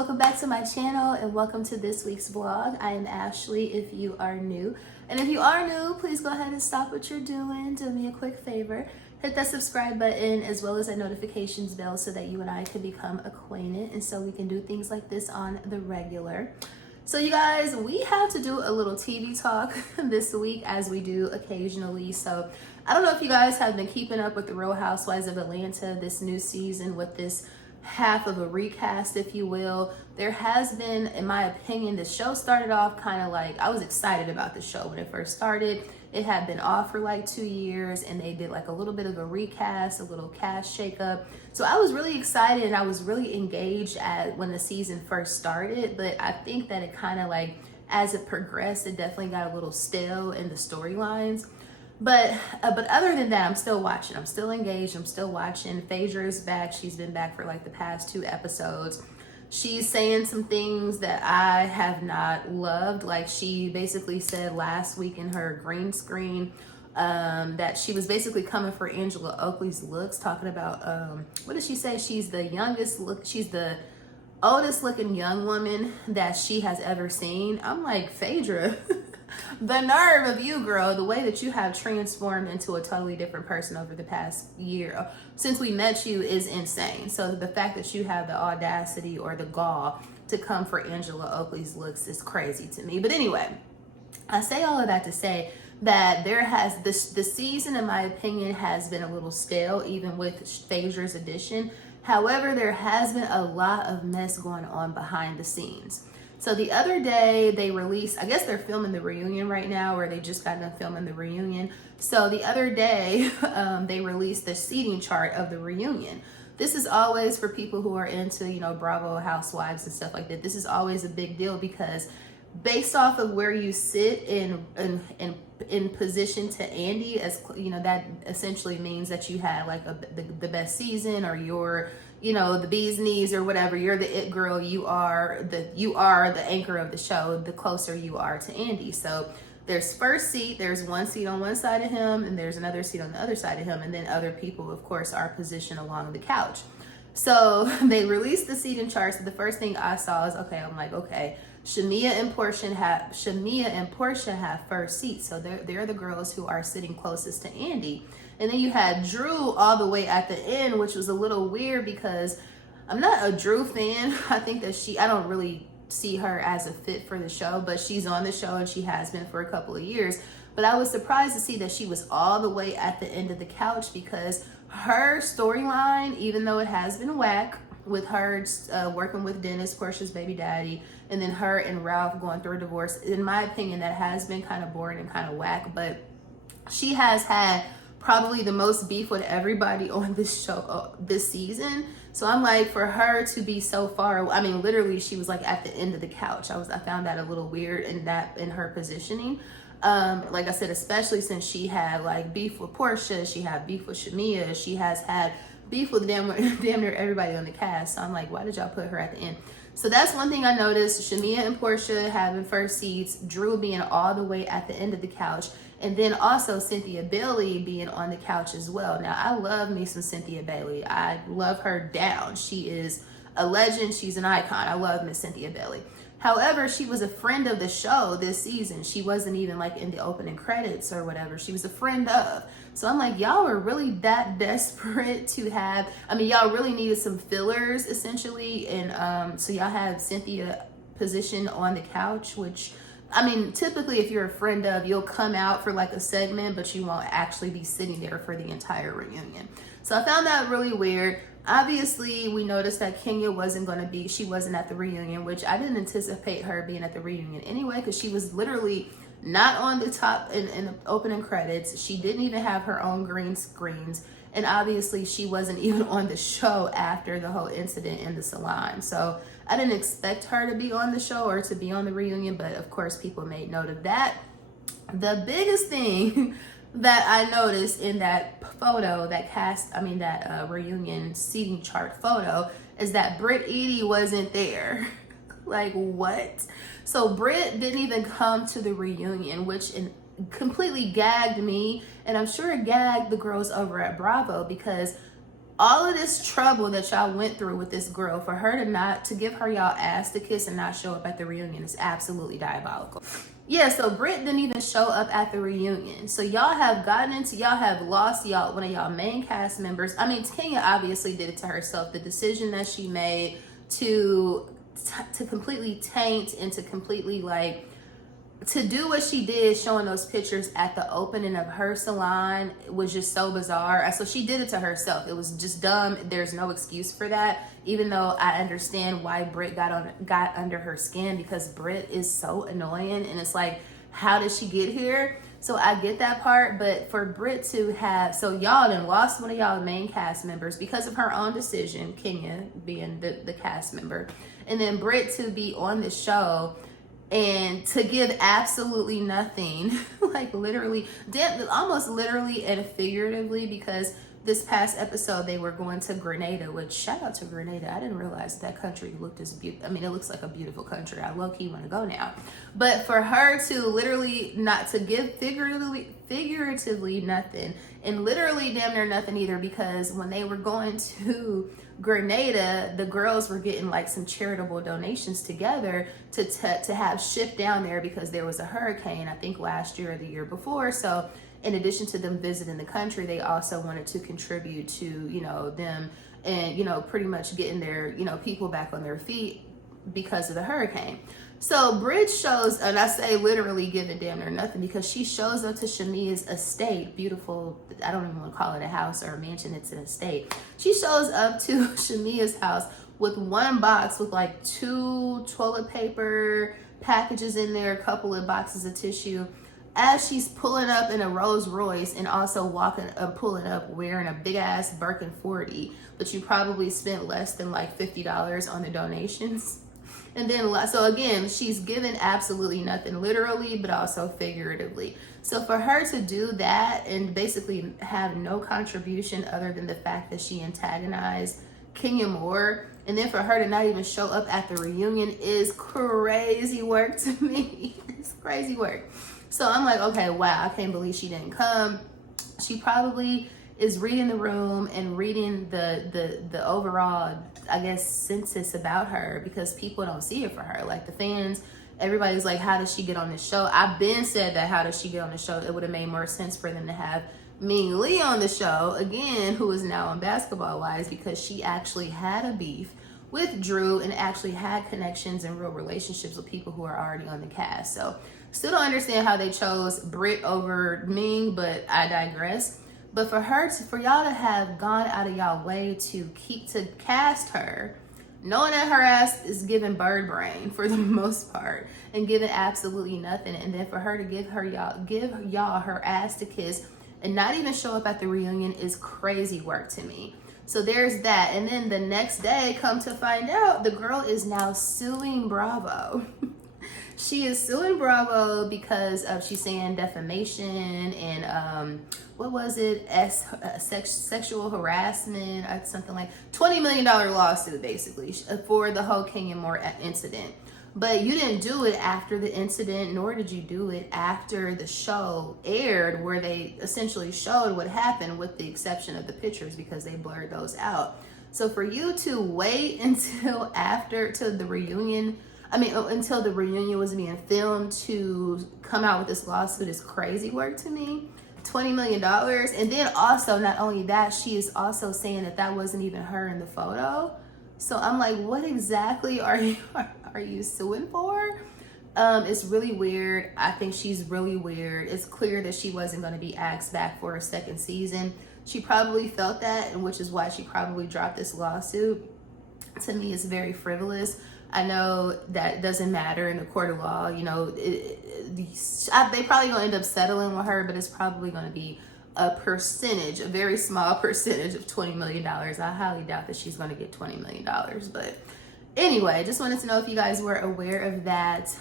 welcome back to my channel and welcome to this week's vlog. I am Ashley if you are new. And if you are new, please go ahead and stop what you're doing. Do me a quick favor. Hit that subscribe button as well as that notifications bell so that you and I can become acquainted and so we can do things like this on the regular. So you guys, we have to do a little TV talk this week as we do occasionally. So I don't know if you guys have been keeping up with the Real Housewives of Atlanta this new season with this half of a recast, if you will. There has been, in my opinion, the show started off kind of like, I was excited about the show when it first started. It had been off for like 2 years and they did like a little bit of a recast, a little cast shakeup. So I was really excited and I was really engaged when the season first started. But I think that it kind of like, as it progressed, it definitely got a little stale in the storylines. But other than that, I'm still watching. I'm still engaged. I'm still watching. Phaedra is back. She's been back for like the past 2 episodes. She's saying some things that I have not loved. Like she basically said last week in her green screen that she was basically coming for Angela Oakley's looks, talking about, what did she say? She's the oldest looking young woman that she has ever seen. I'm like, Phaedra, the nerve of you, girl. The way that you have transformed into a totally different person over the past year since we met you is insane. So the fact that you have the audacity or the gall to come for Angela Oakley's looks is crazy to me. But anyway, I say all of that to say that the season, in my opinion, has been a little stale, even with Phaedra's addition. However, there has been a lot of mess going on behind the scenes. So the other day they released, I guess they're filming the reunion right now, or they just got done filming the reunion. So the other day they released the seating chart of the reunion. This is always for people who are into, Bravo Housewives and stuff like that. This is always a big deal because based off of where you sit in position to Andy, as that essentially means that you had like the best season, or you're the bee's knees or whatever. You're the it girl. You are the anchor of the show. The closer you are to Andy. So there's first seat. There's one seat on one side of him, and there's another seat on the other side of him, and then other people, of course, are positioned along the couch. So they released the seating charts. The first thing I saw is okay. Shamia and Portia have first seat. So they're the girls who are sitting closest to Andy. And then you had Drew all the way at the end, which was a little weird because I'm not a Drew fan. I think that I don't really see her as a fit for the show, but she's on the show and she has been for a couple of years. But I was surprised to see that she was all the way at the end of the couch because her storyline, even though it has been whack, with her working with Dennis, Portia's baby daddy, and then her and Ralph going through a divorce, in my opinion, that has been kind of boring and kind of whack. But she has had probably the most beef with everybody on this show this season. So I'm like, for her to be so far, literally she was like at the end of the couch. I found that a little weird in her positioning. Like I said, especially since she had like beef with Portia, she had beef with Shamia, she has had beef with damn near everybody on the cast. So I'm like, why did y'all put her at the end? So that's one thing I noticed. Shamia and Portia having first seats, Drew being all the way at the end of the couch, and then also Cynthia Bailey being on the couch as well. Now, I love me some Cynthia Bailey. I love her down. She is a legend. She's an icon. I love Miss Cynthia Bailey. However, she was a friend of the show this season. She wasn't even like in the opening credits or whatever. She was a friend of. So I'm like, y'all were really that desperate to have, y'all really needed some fillers essentially. And so y'all had Cynthia positioned on the couch, which, typically if you're a friend of, you'll come out for like a segment, but you won't actually be sitting there for the entire reunion. So I found that really weird. Obviously, we noticed that Kenya wasn't at the reunion, which I didn't anticipate her being at the reunion anyway, because she was literally not on the top in the opening credits. She didn't even have her own green screens. And obviously, she wasn't even on the show after the whole incident in the salon. So I didn't expect her to be on the show or to be on the reunion, but of course, people made note of that. The biggest thing that I noticed in that photo, that reunion seating chart photo, is that Britt Edie wasn't there. Like, what? So Britt didn't even come to the reunion, which completely gagged me, and I'm sure it gagged the girls over at Bravo, because all of this trouble that y'all went through with this girl, for her to give her y'all ass to kiss and not show up at the reunion is absolutely diabolical. Yeah, so Britt didn't even show up at the reunion. So y'all have lost one of y'all main cast members. I mean, Kenya obviously did it to herself. The decision that she made to completely taint and to completely to do what she did, showing those pictures at the opening of her salon, was just so bizarre. So she did it to herself. It was just dumb. There's no excuse for that, even though I understand why Britt got under her skin, because Britt is so annoying, and it's like, how did she get here? So I get that part, but for Britt to have, so y'all done lost one of y'all main cast members because of her own decision, Kenya being the cast member, and then Britt to be on the show and to give absolutely nothing, like literally, almost literally and figuratively, because this past episode they were going to Grenada, which, shout out to Grenada. I didn't realize that country looked as beautiful. I mean, it looks like a beautiful country. I low-key want to go now. But for her to literally not to give figuratively nothing, and literally damn near nothing either, because when they were going to Grenada, the girls were getting like some charitable donations together to have shipped down there because there was a hurricane, I think last year or the year before. So in addition to them visiting the country, they also wanted to contribute to, you know, them and, you know, pretty much getting their, you know, people back on their feet because of the hurricane. So Bridge shows, and I say literally giving damn near nothing, because she shows up to Shamia's estate, beautiful, I don't even want to call it a house or a mansion, it's an estate. She shows up to Shamia's house with one box with like 2 toilet paper packages in there, a couple of boxes of tissue, as she's pulling up in a Rolls Royce and also pulling up wearing a big ass Birkin 40, but you probably spent less than like $50 on the donations. And then, so again, she's given absolutely nothing, literally, but also figuratively. So for her to do that and basically have no contribution other than the fact that she antagonized Kenya Moore, and then for her to not even show up at the reunion, is crazy work to me. It's crazy work. So I'm like, okay, wow, I can't believe she didn't come. She probably is reading the room and reading the overall, I guess, census about her, because people don't see it for her. Like the fans, everybody's like, how does she get on this show? I've been said that, how does she get on the show? It would have made more sense for them to have Ming Lee on the show, again, who is now on Basketball Wives, because she actually had a beef with Drew and actually had connections and real relationships with people who are already on the cast. So still don't understand how they chose Britt over Ming, but I digress. But for y'all to have gone out of y'all way to cast her, knowing that her ass is giving bird brain for the most part and giving absolutely nothing, and then for her to give y'all her ass to kiss and not even show up at the reunion is crazy work to me. So there's that. And then the next day, come to find out, the girl is now suing Bravo. She is suing Bravo because of, she's saying defamation and what was it? Sexual harassment or something, like $20 million lawsuit basically for the whole Kenya Moore incident. But you didn't do it after the incident, nor did you do it after the show aired, where they essentially showed what happened, with the exception of the pictures because they blurred those out. So for you to wait until until the reunion was being filmed to come out with this lawsuit is crazy work to me. $20 million. And then also, not only that, she is also saying that wasn't even her in the photo. So I'm like, what exactly are you suing for? It's really weird. I think she's really weird. It's clear that she wasn't going to be asked back for a second season. She probably felt that, and which is why she probably dropped this lawsuit. To me, it's very frivolous. I know that doesn't matter in the court of law. You know, they probably going to end up settling with her, but it's probably going to be a percentage, a very small percentage of $20 million. I highly doubt that she's going to get $20 million. But anyway, just wanted to know if you guys were aware of that.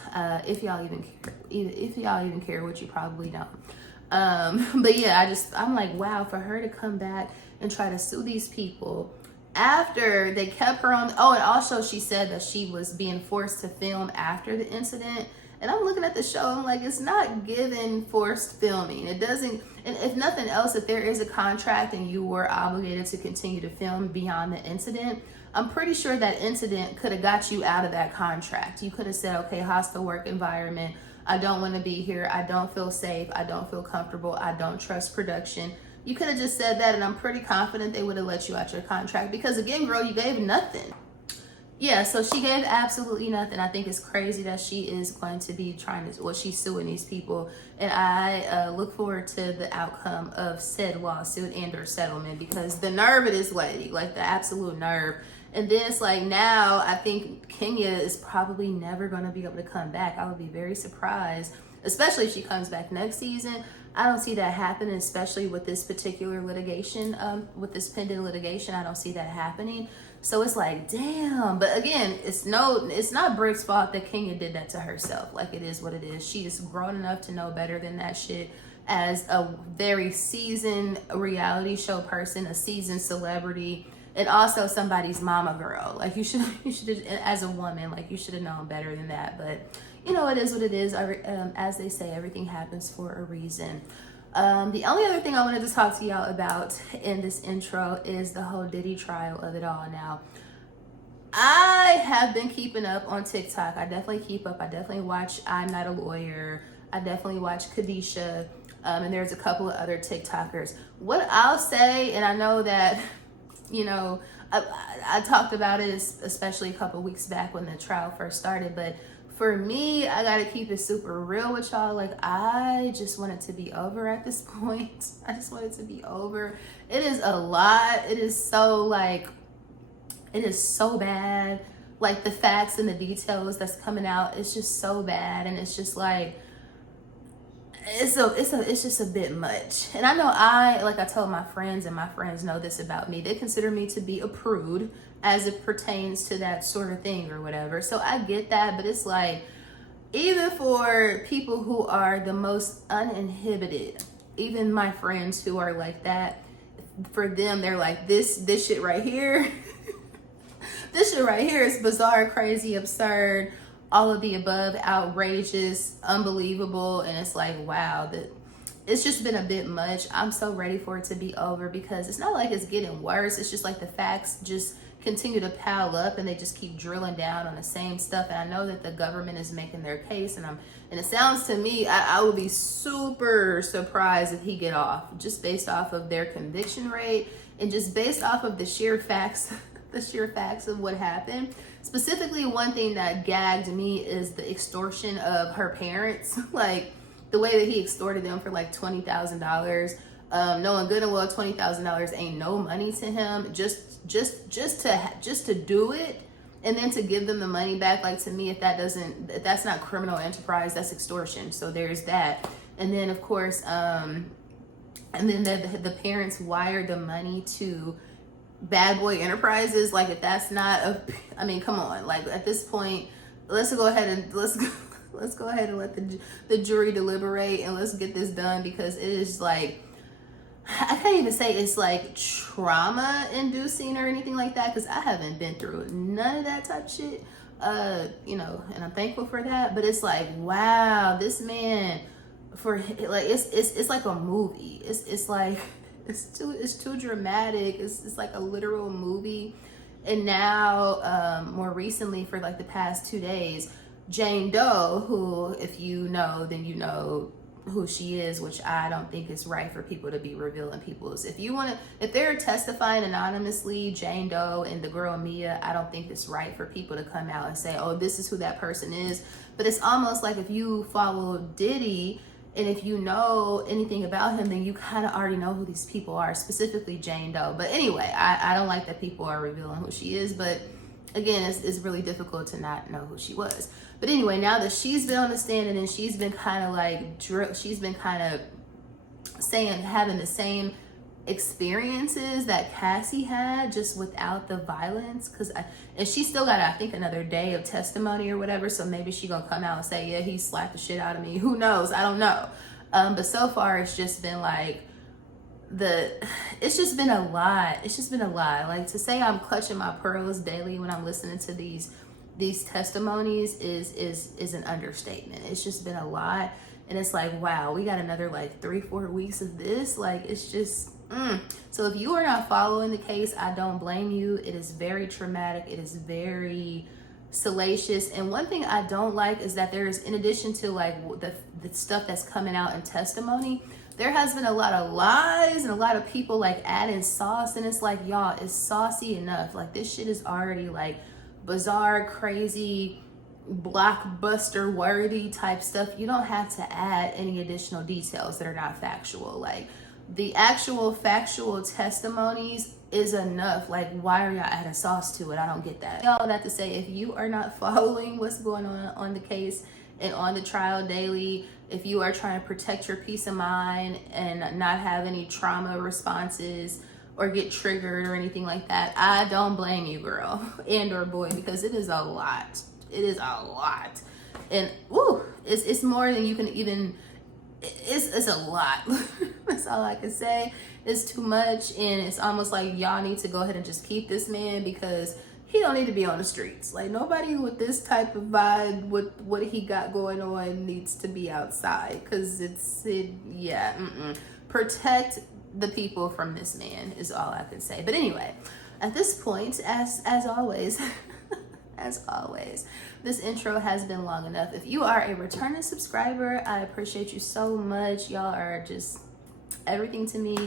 If y'all even care, which you probably don't. But yeah, I'm like, wow, for her to come back and try to sue these people after they kept her on. Oh, and also she said that she was being forced to film after the incident, And I'm looking at the show, I'm like, it's not given forced filming. It doesn't, and if nothing else, if there is a contract and you were obligated to continue to film beyond the incident, I'm pretty sure that incident could have got you out of that contract. You could have said, okay, hostile work environment, I don't want to be here, I don't feel safe, I don't feel comfortable, I don't trust production. You could have just said that, and I'm pretty confident they would have let you out your contract, because again, girl, you gave nothing. Yeah, so she gave absolutely nothing. I think it's crazy that she is going to be trying to, well, she's suing these people. And I look forward to the outcome of said lawsuit and or settlement, because the nerve of this lady, like the absolute nerve. And then it's like, now I think Kenya is probably never going to be able to come back. I would be very surprised, especially if she comes back next season. I don't see that happening, especially with this particular litigation, with this pending litigation. I don't see that happening. So it's like, damn. But again, it's not Britt's fault that Kenya did that to herself. Like, it is what it is. She is grown enough to know better than that shit. As a very seasoned reality show person, a seasoned celebrity, and also somebody's mama girl. Like, you should as a woman, like, you should have known better than that. But you know, it is what it is. As they say, everything happens for a reason. The only other thing I wanted to talk to y'all about in this intro is the whole Diddy trial of it all. Now, I have been keeping up on TikTok. I definitely keep up. I definitely watch I'm Not a Lawyer. I definitely watch Kadisha. And there's a couple of other TikTokers. What I'll say, and I know that, you know, I talked about it, especially a couple weeks back when the trial first started, but for me, I gotta keep it super real with y'all. Like, I just want it to be over at this point. I just want it to be over. It is a lot. It is so, like, it is so bad. Like, the facts and the details that's coming out, it's just so bad. And it's just like, it's just a bit much. And I know like I told my friends, and my friends know this about me, they consider me to be a prude as it pertains to that sort of thing or whatever. So I get that, but it's like, even for people who are the most uninhibited, even my friends who are like that, for them, they're like, this shit right here, this shit right here is bizarre, crazy, absurd, all of the above, outrageous, unbelievable. And it's like, wow, it's just been a bit much. I'm so ready for it to be over, because it's not like it's getting worse. It's just like the facts just continue to pile up, and they just keep drilling down on the same stuff. And I know that the government is making their case, and it sounds to me, I would be super surprised if he get off, just based off of their conviction rate and just based off of the sheer facts of what happened. Specifically, one thing that gagged me is the extortion of her parents. Like, the way that he extorted them for like $20,000, knowing good and well $20,000 ain't no money to him, just to do it, and then to give them the money back. Like, to me, if that's not criminal enterprise, that's extortion. So there's that. And then of course, and then the parents wired the money to Bad Boy Enterprises. Like, if that's not I mean, come on. Like, at this point, let's go ahead and let the jury deliberate, and let's get this done, because it is like, I can't even say it's like trauma inducing or anything like that, because I haven't been through none of that type of shit, you know, and I'm thankful for that. But it's like, wow, this man, for like, it's like a movie. It's like, it's too dramatic. It's like a literal movie. And now, more recently, for like the past 2 days, Jane Doe, who, if you know, then you know who she is, which I don't think it's right for people to be revealing people's. If they're testifying anonymously, Jane Doe and the girl Mia, I don't think it's right for people to come out and say, oh, this is who that person is. But it's almost like, if you follow Diddy, and if you know anything about him, then you kind of already know who these people are, specifically Jane Doe. But anyway, I don't like that people are revealing who she is, but again, it's really difficult to not know who she was. But anyway, now that she's been on the stand, and then she's been kind of like, she's been kind of saying, having the same experiences that Cassie had, just without the violence. And she still got, I think, another day of testimony or whatever. So maybe she gonna come out and say, yeah, he slapped the shit out of me. Who knows? I don't know. But so far, it's just been like, it's just been a lot. It's just been a lot. Like, to say I'm clutching my pearls daily when I'm listening to these these testimonies is an understatement. It's just been a lot. And it's like, wow, we got another like 3-4 weeks of this. Like, it's just, So if you are not following the case, I don't blame you. It is very traumatic. It is very salacious. And one thing I don't like is that there is, in addition to like the stuff that's coming out in testimony, there has been a lot of lies and a lot of people like adding sauce. And it's like, y'all, it's saucy enough. Like, this shit is already like bizarre, crazy, blockbuster worthy type stuff. You don't have to add any additional details that are not factual. Like, the actual factual testimonies is enough. Like, why are y'all adding sauce to it? I don't get that. All that to say, if you are not following what's going on the case and on the trial daily, if you are trying to protect your peace of mind and not have any trauma responses or get triggered or anything like that, I don't blame you, girl and or boy, because it is a lot. It is a lot. And woo, it's more than you can even, it's a lot. That's all I can say. It's too much, and it's almost like y'all need to go ahead and just keep this man, because he don't need to be on the streets. Like, nobody with this type of vibe, with what he got going on, needs to be outside, because protect the people from this man is all I can say. But anyway, at this point, as always, as always, this intro has been long enough. If you are a returning subscriber, I appreciate you so much. Y'all are just everything to me.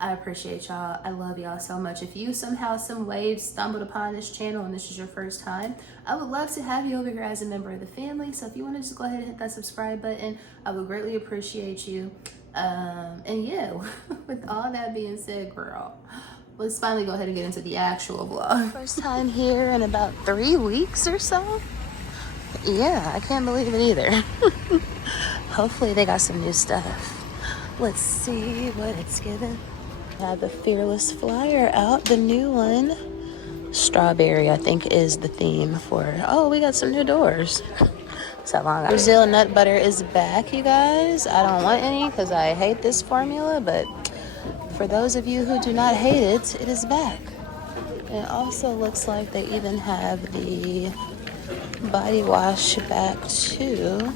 I appreciate y'all. I love y'all so much. If you somehow, some way stumbled upon this channel and this is your first time, I would love to have you over here as a member of the family. So if you want to just go ahead and hit that subscribe button, I would greatly appreciate you. And yeah, with all that being said, girl, let's finally go ahead and get into the actual vlog. First time here in about 3 weeks or so. Yeah, I can't believe it either. Hopefully they got some new stuff. Let's see what it's given. I have the Fearless flyer out, the new one. Strawberry, I think, is the theme for, oh, we got some new doors. So long. Brazil nut butter is back, you guys. I don't want any because I hate this formula, but for those of you who do not hate it, it is back. It also looks like they even have the body wash back too.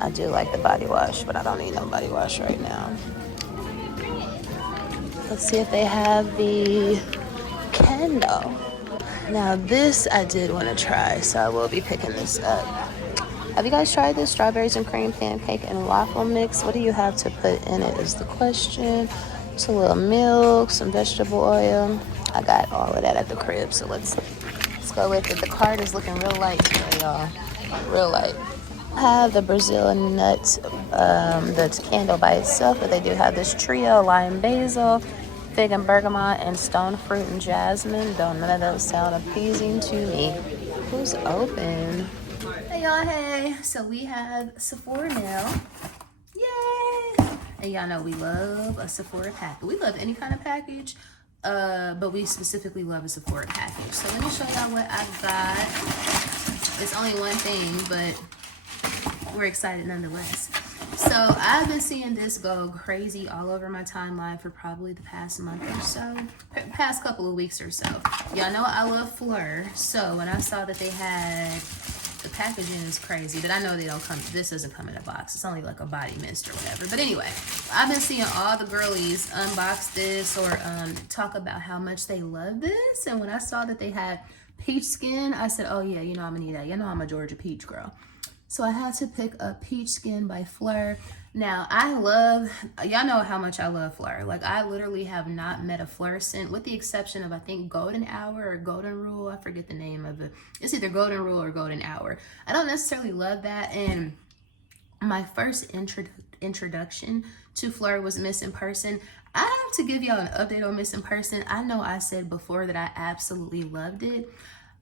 I do like the body wash, but I don't need no body wash right now. Let's see if they have the candle. Now this I did want to try, so I will be picking this up. Have you guys tried this strawberries and cream pancake and waffle mix? What do you have to put in it is the question. Just a little milk, some vegetable oil. I got all of that at the crib, so let's go with it. The card is looking real light today, y'all. Real light. I have the Brazil nut, that's candle by itself, but they do have this trio: lime basil, fig and bergamot, and stone fruit and jasmine. Don't none of those sound appeasing to me. Who's open? Hey y'all, hey. So we have Sephora now. Yay! And y'all know we love a Sephora package. We love any kind of package, but we specifically love a Sephora package. So let me show y'all what I got. It's only one thing, but we're excited nonetheless. So I've been seeing this go crazy all over my timeline for probably the past month or so, past couple of weeks or so. Y'all know I love Fleur, so when I saw that they had, the packaging is crazy, but I know they don't come, this doesn't come in a box. It's only like a body mist or whatever. But anyway, I've been seeing all the girlies unbox this or talk about how much they love this. And when I saw that they had peach skin, I said, oh yeah, you know I'm gonna need that. You know I'm a Georgia peach girl. So I had to pick up Peach Skin by Fleur. Now, y'all know how much I love Fleur. Like, I literally have not met a Fleur scent, with the exception of, I think, Golden Hour or Golden Rule. I forget the name of it. It's either Golden Rule or Golden Hour. I don't necessarily love that. And my first introduction to Fleur was Miss in Person. I have to give y'all an update on Miss in Person. I know I said before that I absolutely loved it.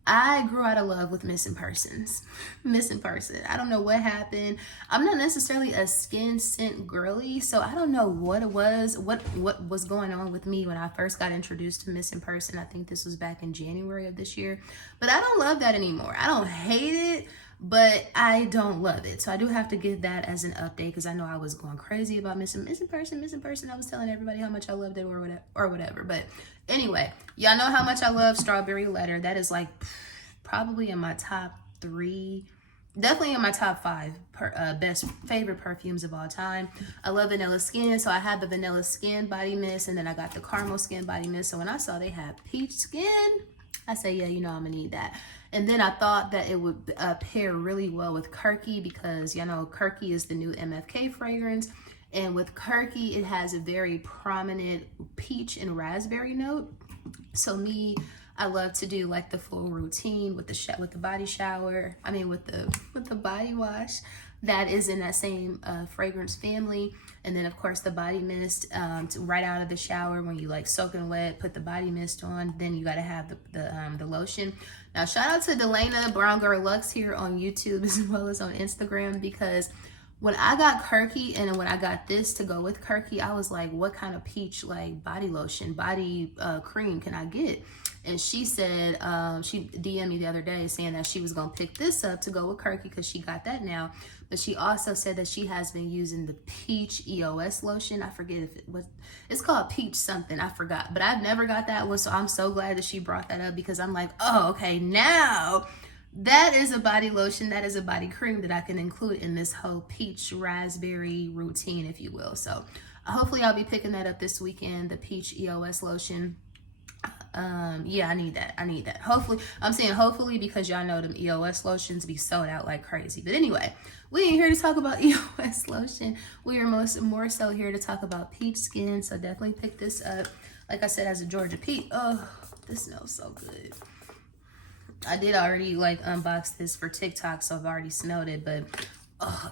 I grew out of love with Miss in Persons. Miss in Person. I don't know what happened. I'm not necessarily a skin scent girly, so I don't know what it was, what was going on with me when I first got introduced to Miss in Person. I think this was back in January of this year. But I don't love that anymore. I don't hate it, but I don't love it. So I do have to give that as an update, because I know I was going crazy about Miss in Person. I was telling everybody how much I loved it or whatever. But anyway, y'all know how much I love Strawberry Letter. That is like probably in my top 3, definitely in my top 5 best favorite perfumes of all time. I love vanilla skin, so I had the vanilla skin body mist, and then I got the caramel skin body mist. So when I saw they had peach skin, I said, yeah, you know, I'm gonna need that. And then I thought that it would pair really well with Kirky, because you know Kirky is the new MFK fragrance, and with Kirky it has a very prominent peach and raspberry note. So me, I love to do like the full routine with the body shower. I mean with the body wash that is in that same fragrance family. And then of course the body mist right out of the shower when you like soaking wet, put the body mist on. Then you got to have the lotion. Now shout out to Delana Brown Girl Lux here on YouTube as well as on Instagram, because when I got Kirky and when I got this to go with Kirky, I was like, what kind of peach like body lotion, body cream can I get? And she said, she DM'd me the other day saying that she was gonna pick this up to go with Kirky because she got that now. But she also said that she has been using the peach EOS lotion. I forget if it was, it's called peach something, I forgot. But I've never got that one, so I'm so glad that she brought that up, because I'm like, oh, okay, now that is a body lotion, that is a body cream that I can include in this whole peach raspberry routine, if you will. So hopefully I'll be picking that up this weekend, the peach EOS lotion. Yeah, I need that. Hopefully, I'm saying hopefully because y'all know them EOS lotions be sold out like crazy. But anyway, we ain't here to talk about EOS lotion. We are more so here to talk about peach skin. So definitely pick this up. Like I said, as a Georgia peach. Oh, this smells so good. I did already like unbox this for TikTok, so I've already smelled it. But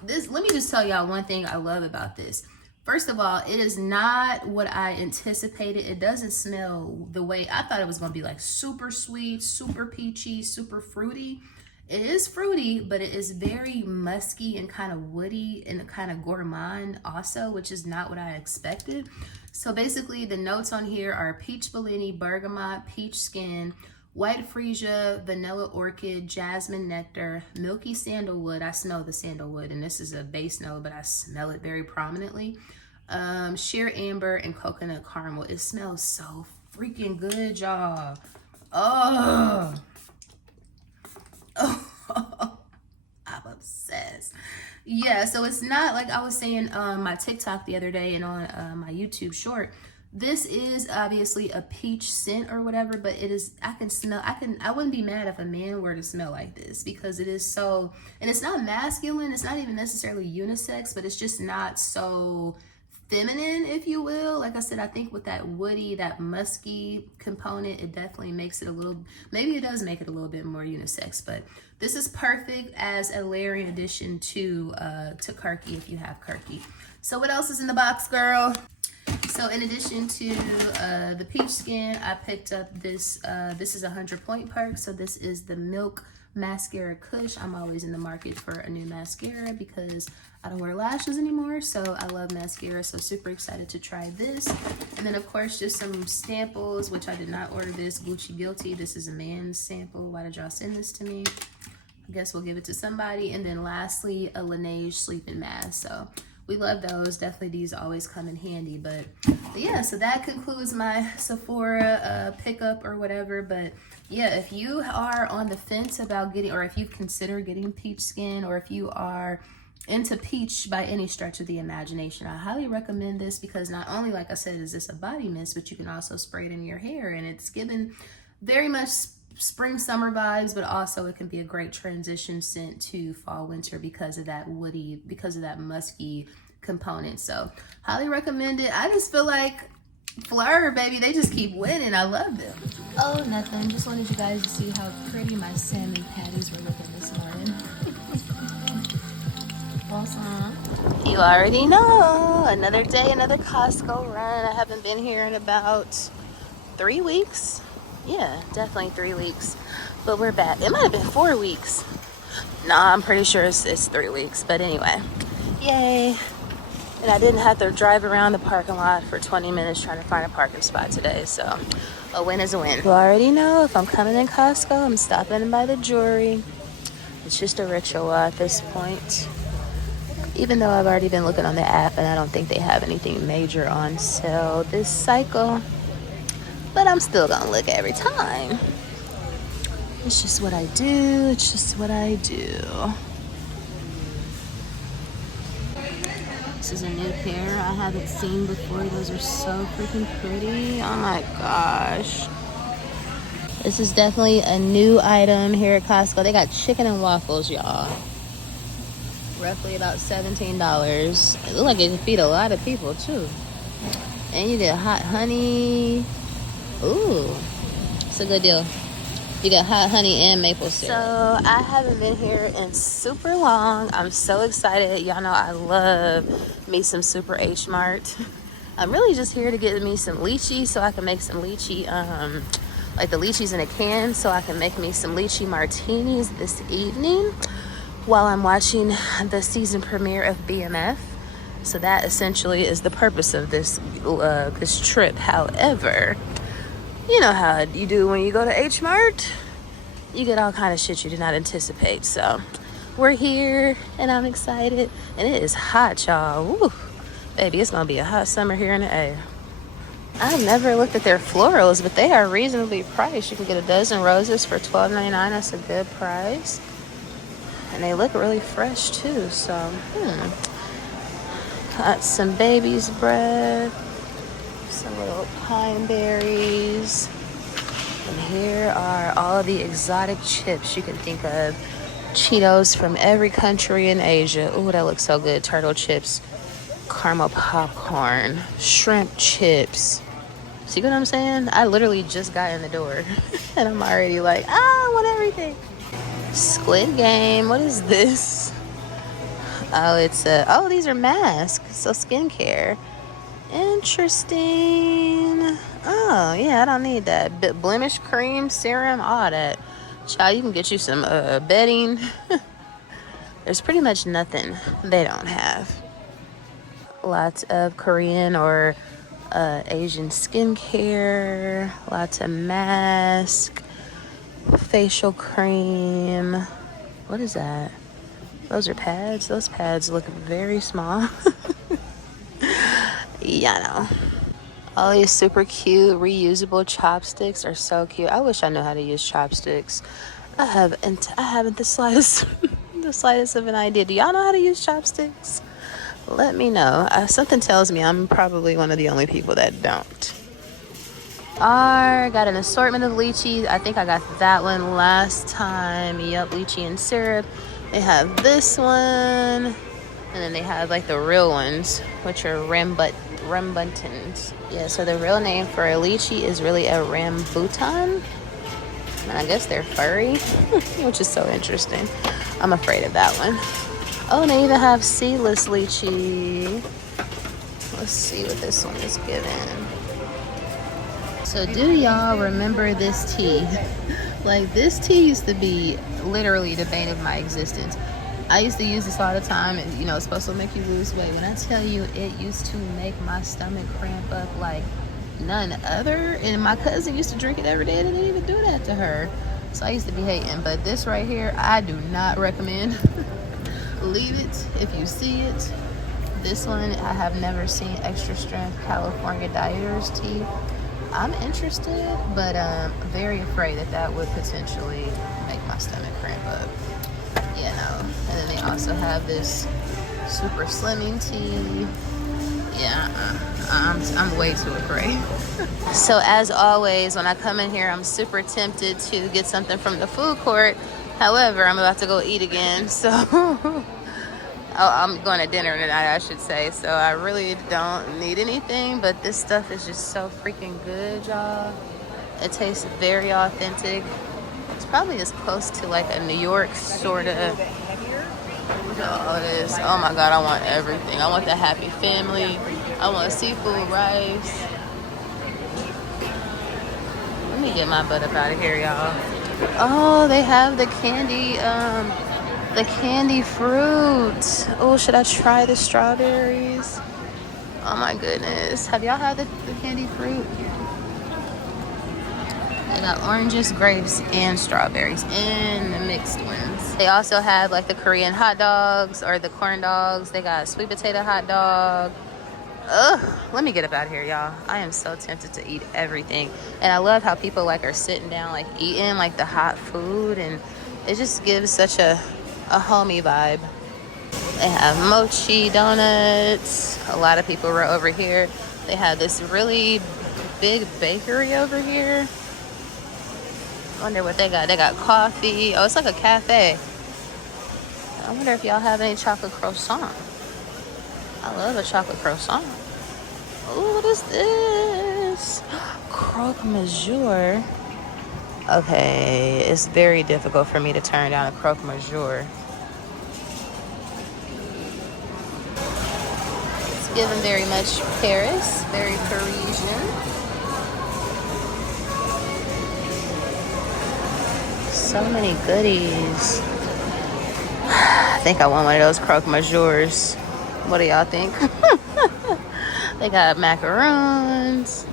this, let me just tell y'all one thing I love about this. First of all, it is not what I anticipated. It doesn't smell the way I thought it was going to be, like super sweet, super peachy, super fruity. It is fruity, but it is very musky and kind of woody and kind of gourmand also, which is not what I expected. So basically the notes on here are peach Bellini, bergamot, peach skin, white freesia, vanilla orchid, jasmine nectar, milky sandalwood. I smell the sandalwood, and this is a base note, but I smell it very prominently. Sheer amber and coconut caramel. It smells so freaking good, y'all. Oh, I'm obsessed. Yeah, so it's not like I was saying on my TikTok the other day and on my YouTube short. This is obviously a peach scent or whatever, but it is, I wouldn't be mad if a man were to smell like this, because it is so, and it's not masculine, it's not even necessarily unisex, but it's just not so feminine, if you will. Like I said, I think with that woody, that musky component, it definitely makes it a little, maybe it does make it a little bit more unisex, but this is perfect as a layering addition to Kirky if you have Kirky. So what else is in the box, girl? So in addition to the peach skin, I picked up this, this is a 100-point perk. So this is the Milk Mascara Kush. I'm always in the market for a new mascara because I don't wear lashes anymore. So I love mascara. So super excited to try this. And then of course, just some samples, which I did not order this. Gucci Guilty. This is a man's sample. Why did y'all send this to me? I guess we'll give it to somebody. And then lastly, a Laneige sleeping mask. So we love those. Definitely these always come in handy. But yeah, so that concludes my Sephora pickup or whatever. But yeah, if you are on the fence about getting, or if you've considered getting peach skin, or if you are into peach by any stretch of the imagination, I highly recommend this, because not only, like I said, is this a body mist, but you can also spray it in your hair, and it's given very much spring summer vibes, but also it can be a great transition scent to fall winter because of that woody, because of that musky component. So highly recommend it. I just feel like Fleur, baby, they just keep winning. I love them. Oh, nothing, just wanted you guys to see how pretty my salmon patties were looking this morning. Awesome. You already know, another day, another Costco run. I haven't been here in about 3 weeks. Yeah, definitely 3 weeks, but we're back. It might have been 4 weeks. Nah, I'm pretty sure it's 3 weeks, but anyway, yay. And I didn't have to drive around the parking lot for 20 minutes trying to find a parking spot today, so a win is a win. You already know, if I'm coming in Costco, I'm stopping by the jewelry. It's just a ritual at this point, even though I've already been looking on the app and I don't think they have anything major on sale this cycle. But I'm still gonna look every time. It's just what I do. It's just what I do. This is a new pair I haven't seen before. Those are so freaking pretty. Oh my gosh. This is definitely a new item here at Costco. They got chicken and waffles, y'all. Roughly about $17. It looks like it could feed a lot of people too. And you get hot honey. Ooh, it's a good deal. You got hot honey and maple syrup. So I haven't been here in super long. I'm so excited. Y'all know I love me some Super H Mart. I'm really just here to get me some lychee so I can make some lychee, like the lychees in a can, so I can make me some lychee martinis this evening while I'm watching the season premiere of BMF. So that essentially is the purpose of this trip. However, you know how you do when you go to H Mart, you get all kind of shit you did not anticipate. So we're here and I'm excited, and it is hot, y'all. Woo. Baby, it's gonna be a hot summer here in the A. I've never looked at their florals, but they are reasonably priced. You can get a dozen roses for $12.99. That's a good price. And they look really fresh too. So, got some baby's breath, some little pine berries. And here are all of the exotic chips you can think of. Cheetos from every country in Asia. Ooh, that looks so good. Turtle chips, caramel popcorn, shrimp chips. See what I'm saying? I literally just got in the door and I'm already like, I want everything. Squid Game. What is this? Oh, it's oh, these are masks. So skincare. Interesting. Oh, yeah, I don't need that. Blemish cream, serum, all that. Child, you can get you some bedding. There's pretty much nothing they don't have. Lots of Korean or Asian skincare. Lots of masks. Facial cream. What is that? Those are pads. Those pads look very small. Yeah, I know. All these super cute reusable chopsticks are so cute. I wish I knew how to use chopsticks. I haven't the slightest of an idea. Do y'all know how to use chopsticks? Let me know. Something tells me I'm probably one of the only people that don't. Got an assortment of lychees. I think I got that one last time. Yup, lychee and syrup. They have this one, and then they have like the real ones, which are rambutans. Yeah, so the real name for a lychee is really a rambutan. And I guess they're furry, which is so interesting. I'm afraid of that one. Oh, and they even have seedless lychee. Let's see what this one is given. So do y'all remember this tea? Like, this tea used to be literally the bane of my existence. I used to use this all the time, and you know, it's supposed to make you lose weight. When I tell you, it used to make my stomach cramp up like none other. And my cousin used to drink it every day, and it didn't even do that to her. So I used to be hating. But this right here, I do not recommend. Leave it if you see it. This one, I have never seen extra strength California dieters tea. I'm interested, but very afraid that would potentially make my stomach cramp up. Yeah, no. And then they also have this super slimming tea. Yeah, I'm way too afraid. So as always, when I come in here, I'm super tempted to get something from the food court. However, I'm about to go eat again, so I'm going to dinner tonight, I should say. So I really don't need anything, but this stuff is just so freaking good, y'all. It tastes very authentic. It's probably as close to like a New York sort of. Look at all this. Oh my God, I want everything. I want the happy family. I want seafood rice. Let me get my butt up out of here, y'all. Oh, they have the candy fruit. Oh, should I try the strawberries? Oh my goodness. Have y'all had the candy fruit? They got oranges, grapes, and strawberries, and the mixed ones. They also have like the Korean hot dogs or the corn dogs. They got sweet potato hot dog. Ugh, let me get up out of here, y'all. I am so tempted to eat everything. And I love how people like are sitting down, like eating like the hot food, and it just gives such a homey vibe. They have mochi donuts. A lot of people were over here. They have this really big bakery over here. I wonder what they got. They got coffee. Oh, it's like a cafe. I wonder if y'all have any chocolate croissant. I love a chocolate croissant. Oh, what is this? Croque monsieur. Okay, it's very difficult for me to turn down a croque monsieur. It's given very much Paris, very Parisian. So many goodies. I think I want one of those croque monsieurs. What do y'all think? They got macaroons,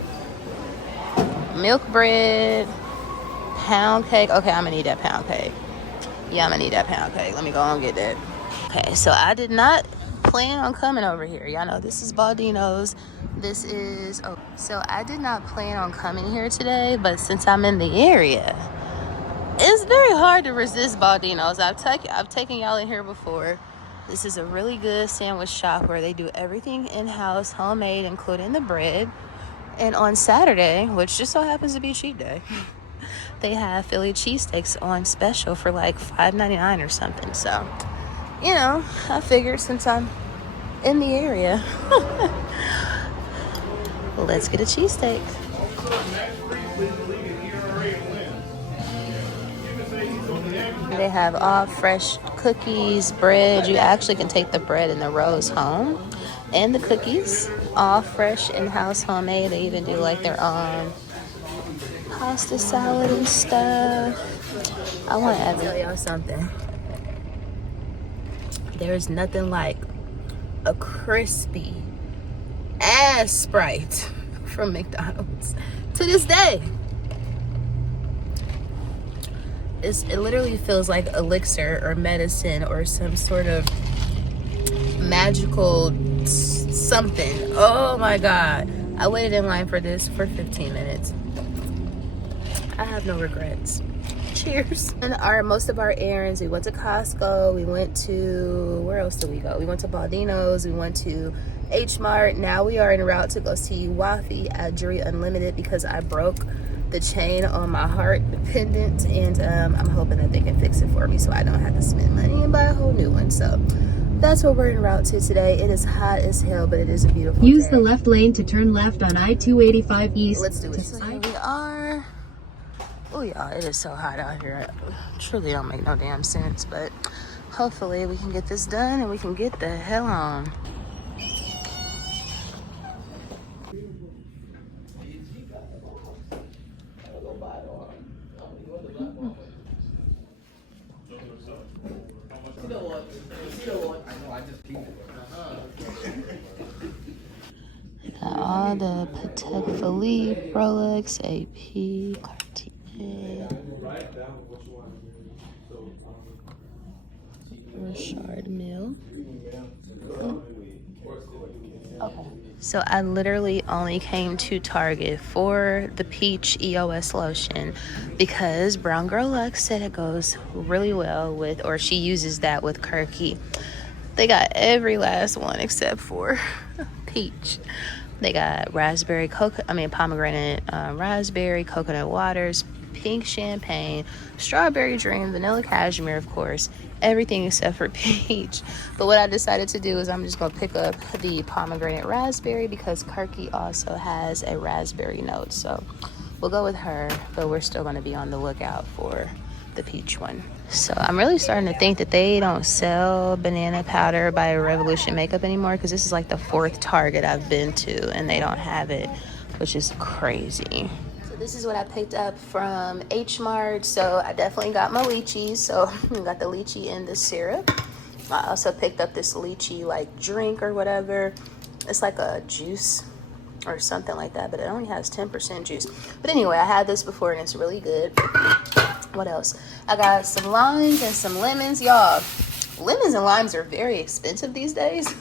milk bread, pound cake. Okay, I'm gonna need that pound cake. Yeah, I'm gonna need that pound cake. Let me go and get that. Okay, so I did not plan on coming over here. Y'all know this is Baldino's. This is, oh, so I did not plan on coming here today, but since I'm in the area, it's very hard to resist Baldino's. I've taken y'all in here before. This is a really good sandwich shop where they do everything in-house, homemade, including the bread. And on Saturday, which just so happens to be cheat day, they have Philly cheesesteaks on special for like $5.99 or something. So, you know, I figured since I'm in the area, let's get a cheesesteak. They have all fresh cookies, bread. You actually can take the bread and the rolls home. And the cookies, all fresh, in-house, homemade. They even do like their own pasta salad and stuff. I want to tell y'all something. There's nothing like a crispy ass Sprite from McDonald's to this day. It literally feels like elixir or medicine or some sort of magical something. Oh my God. I waited in line for this for 15 minutes. I have no regrets. Cheers. And most of our errands, we went to Costco, we went to, where else did we go? We went to Baldino's, we went to H Mart. Now we are en route to go see Wafi at Jewelry Unlimited because I broke the chain on my heart pendant, and I'm hoping that they can fix it for me so I don't have to spend money and buy a whole new one. So that's what we're en route to today. It is hot as hell, but it is a beautiful day. Use the left lane to turn left on I-285 East. Let's do it. So here we are. Oh y'all, it is so hot out here. It truly don't make no damn sense, but hopefully we can get this done and we can get the hell on. All the Patek Philippe, Rolex, AP, Cartier, Richard Mille. Okay. So I literally only came to Target for the Peach EOS lotion because Brown Girl Luxe said it goes really well with, or she uses that with Kirky. They got every last one except for Peach. They got pomegranate, raspberry, coconut waters, pink champagne, strawberry dream, vanilla cashmere, of course, everything except for peach. But what I decided to do is I'm just going to pick up the pomegranate raspberry because Kirky also has a raspberry note. So we'll go with her, but we're still going to be on the lookout for the peach one. So I'm really starting to think that they don't sell banana powder by Revolution Makeup anymore because this is like the 4th Target I've been to and they don't have it, which is crazy. So this is what I picked up from H Mart. So I definitely got my lychees. So I got the lychee in the syrup. I also picked up this lychee like drink or whatever. It's like a juice or something like that, but it only has 10% juice. But anyway, I had this before and it's really good. What else? I got some limes and some lemons, y'all. lemons and limes are very expensive these days.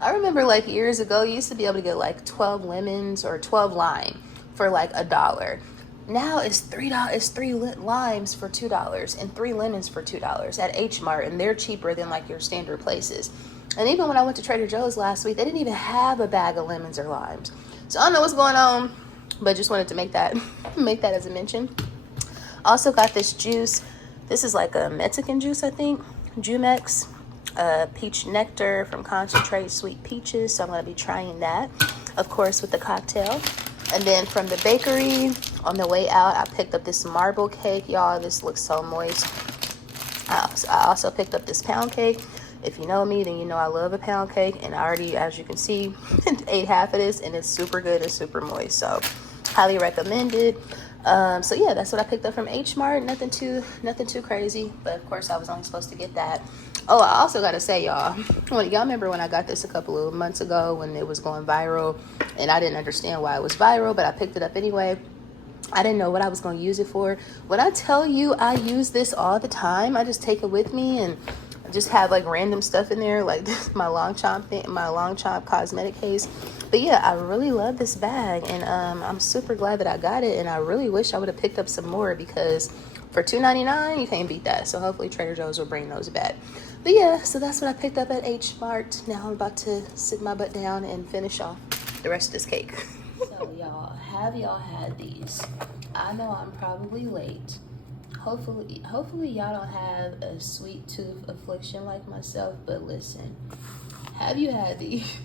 I remember like years ago, you used to be able to get like 12 lemons or 12 lime for like $1. Now it's $3. It's limes for $2 and 3 lemons for $2 at H Mart, and they're cheaper than like your standard places. And even when I went to Trader Joe's last week, they didn't even have a bag of lemons or limes. So I don't know what's going on, but just wanted to make that as a mention. Also got this juice. This is like a Mexican juice, I think. Jumex, peach nectar from concentrate sweet peaches. So I'm going to be trying that, of course, with the cocktail. And then from the bakery, on the way out, I picked up this marble cake. Y'all, this looks so moist. I also picked up this pound cake. If you know me, then you know I love a pound cake. And I already, as you can see, ate half of this. And it's super good and super moist. So highly recommend it. So yeah, that's what I picked up from H Mart. Nothing too crazy. But of course, I was only supposed to get that. Oh, I also got to say, y'all remember when I got this a couple of months ago when it was going viral, and I didn't understand why it was viral, but I picked it up anyway. I didn't know what I was going to use it for. When I tell you I use this all the time, I just take it with me and just have like random stuff in there, like my long chomp cosmetic case. But yeah, I really love this bag, and I'm super glad that I got it, and I really wish I would have picked up some more, because for $2.99 you can't beat that. So hopefully Trader Joe's will bring those back. But yeah, so that's what I picked up at H Mart. Now I'm about to sit my butt down and finish off the rest of this cake. So y'all, have y'all had these? I know I'm probably late. Hopefully y'all don't have a sweet tooth affliction like myself, but listen, have you had these?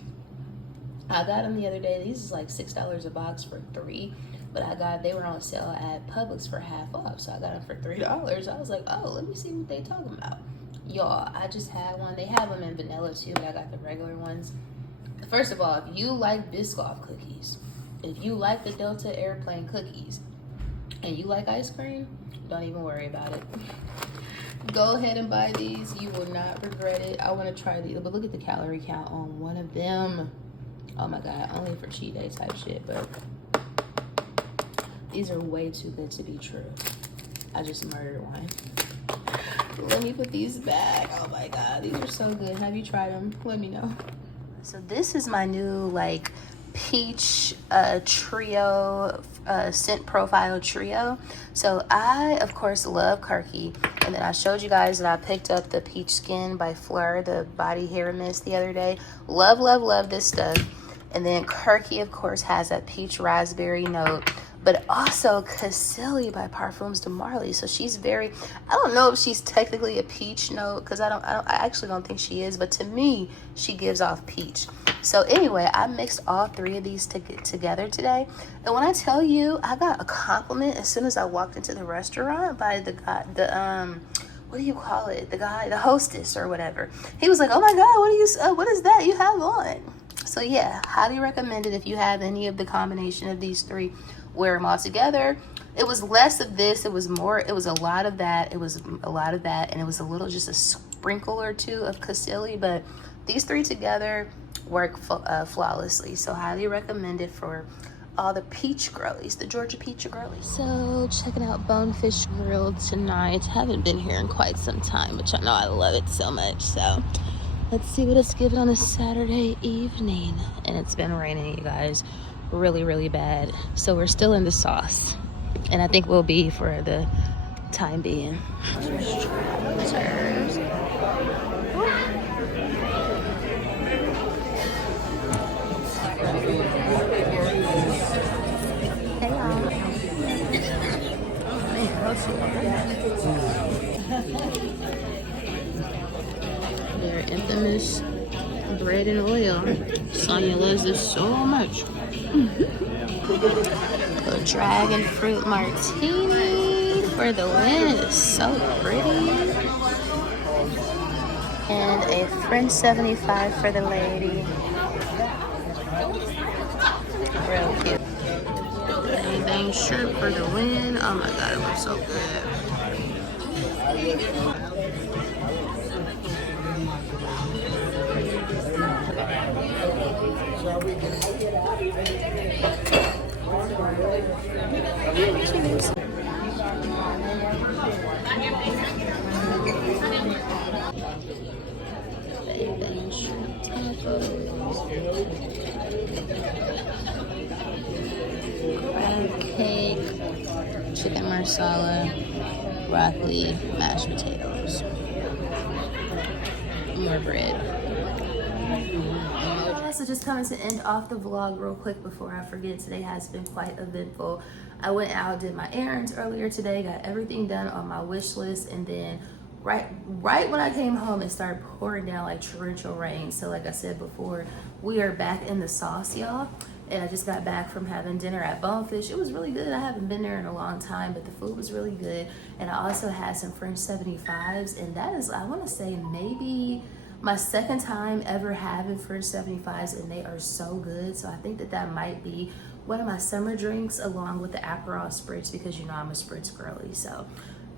I got them the other day. These is like $6 a box for 3, but they were on sale at Publix for half off, so I got them for $3. I was like, oh, let me see what they talking about. Y'all, I just had one. They have them in vanilla too, but I got the regular ones. First of all, if you like Biscoff cookies, if you like the Delta Airplane cookies, and you like ice cream, don't even worry about it. Go ahead and buy these. You will not regret it. I want to try these, but look at the calorie count on one of them. Oh my God, only for cheat day type shit, but these are way too good to be true. I just murdered one. Let me put these back. Oh my God, these are so good. Have you tried them? Let me know. So this is my new like peach trio scent profile trio. So I of course love Kirky, and then I showed you guys that I picked up the Peach Skin by Fleur, the body hair mist, the other day. Love this stuff. And then Kirky of course has that peach raspberry note, but also Cassili by Parfums de Marly. So she's very, I don't know if she's technically a peach note, because I actually don't think she is, but to me she gives off peach. So anyway, I mixed all 3 of these together today, and when I tell you, I got a compliment as soon as I walked into the restaurant by the guy, what do you call it, the hostess or whatever. He was like, oh my God, what is that you have on? So yeah, highly recommend it if you have any of the combination of these 3. Wear them all together. It was less of this, it was a lot of that, and it was a little, just a sprinkle or 2 of Cassili, but these 3 together work flawlessly. So highly recommend it for all the peach girlies, the Georgia peach girlies. So checking out Bonefish Grill tonight. Haven't been here in quite some time, but y'all know I love it so much. So let's see what it's given on a Saturday evening. And it's been raining, you guys, really bad. So we're still in the sauce, and I think we'll be for the time being. Their infamous bread and oil. Sonya loves this so much. A dragon fruit martini for the win. It's so pretty. And a French 75 for the lady. Real cute. Bang bang shirt for the win. Oh my God, it looks so good. Cheers. chicken marsala, broccoli, mashed potatoes, more bread. So just coming to end off the vlog real quick before I forget, today has been quite eventful. I went out, did my errands earlier today, got everything done on my wish list, and then right when I came home, it started pouring down like torrential rain. So like I said before, we are back in the sauce, y'all. And I just got back from having dinner at Bonefish. It was really good. I haven't been there in a long time, but the food was really good. And I also had some French 75s, and that is, I want to say, maybe my second time ever having French 75s, and they are so good. So I think that that might be one of my summer drinks, along with the Aperol Spritz, because you know I'm a Spritz girly. So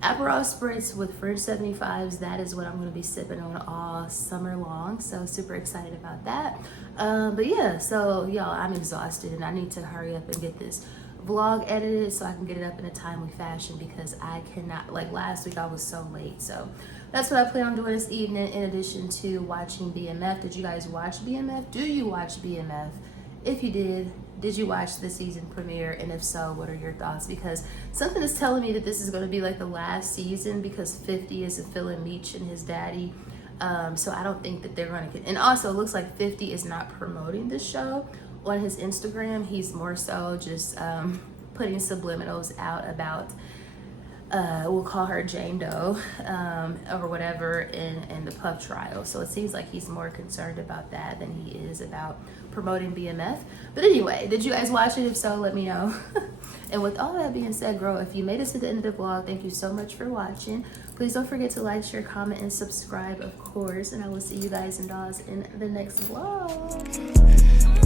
Aperol Spritz with French 75s, that is what I'm going to be sipping on all summer long. So super excited about that. But yeah, so y'all, I'm exhausted and I need to hurry up and get this vlog edited so I can get it up in a timely fashion, because I cannot, like last week I was so late. So that's what I plan on doing this evening, in addition to watching BMF. Did you guys watch BMF? Do you watch BMF? If you did you watch the season premiere? And if so, what are your thoughts? Because something is telling me that this is going to be like the last season, because 50 isn't feeling Meech and his daddy. So I don't think that they're going to, and also it looks like 50 is not promoting this show on his Instagram. He's more so just putting subliminals out about we'll call her Jane Doe or whatever in the Puff trial. So it seems like he's more concerned about that than he is about promoting BMF. But anyway, did you guys watch it? If so, let me know. And with all that being said, girl, if you made it to the end of the vlog, thank you so much for watching. Please don't forget to like, share, comment, and subscribe, of course. And I will see you guys and dolls in the next vlog.